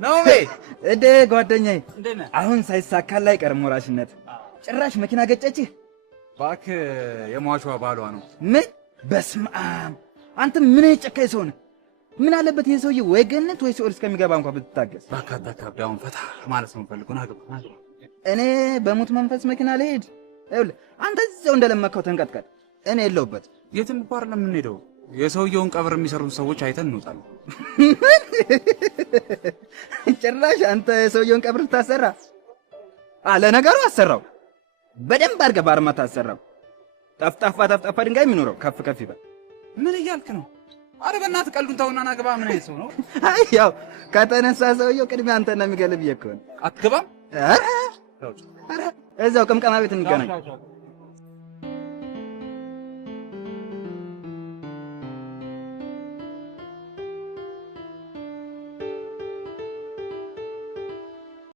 ነው እዴ ጓደኛዬ አሁን ሳይሳካላ አይቀርም ወራሽነት። ጭራሽ መኪና ገጨችህ። እባክህ የሟቿ ባሏ ነው። ምን? በስመ አብ! አንተ ምን ጨካኝ ሰው ነህ? ምን አለበት ይሄ ሰውዬ ወይ ገነት ወይ ሲኦል እስከሚገባ እንኳን ብትታገስ። ባካታ ካብዳውን ፈታ ማለት ነው ፈልጎ ናገባ። እኔ በሙት መንፈስ መኪና ልሄድ? ይኸውልህ አንተ እዛው እንደለመከው ተንቀጥቀጥ። እኔ የለሁበት። የትም ባር ለምንሄደው የሰውየውን ቀብር የሚሰሩት ሰዎች አይተን እንውጣለን። ጭራሽ አንተ የሰውየውን ቀብር ታሰራ? ለነገሩ አሰራው። በደንብ አድርገህ ባርማ ታሰራው። ጠፍጣፋ ድንጋይ የሚኖረው ከፍ ከፍ ይበል። ምን እያልክ ነው? አረ በእናትህ ቀልዱን ተውና ናግባ። ምን አይነት ሰው ነው? አይ ያው ከተነሳ ሰውየው ቅድሚያ አንተ ነው የሚገልብ። ይከውን አትገባም? ኧረ እዛው ቅምቀማ ቤት እንገናኝ።